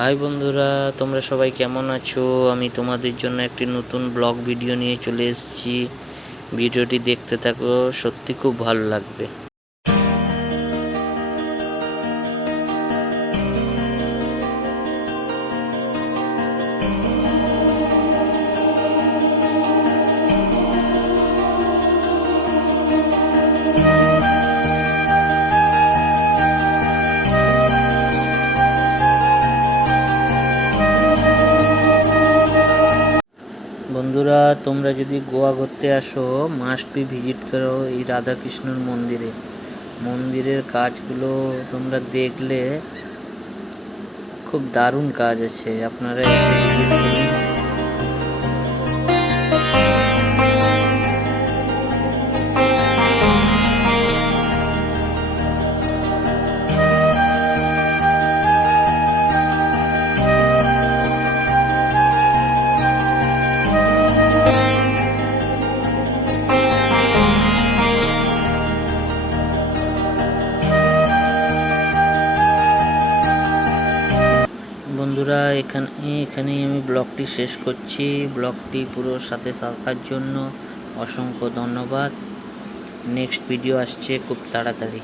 High বন্ধুরা, তোমরা সবাই কেমন আছো? আমি তোমাদের জন্য একটি নতুন ব্লগ ভিডিও নিয়ে চলে এসেছি। ভিডিওটি দেখতে থাকো, সত্যি খুব ভালো লাগবে। বন্ধুরা, তোমরা যদি গোয়া ঘুরতে আসো, মাস্ট বি ভিজিট করো এই রাধাকৃষ্ণর মন্দিরে। মন্দিরের কাজগুলো তোমরা দেখলে খুব দারুণ কাজ আছে, আপনারা এসে ভিজিট করুন। বন্ধুরা, এখানেই আমি ব্লগটি শেষ করছি। ব্লগটি পুরো সাথে থাকার জন্য অসংখ্য ধন্যবাদ। নেক্সট ভিডিও আসছে খুব তাড়াতাড়ি।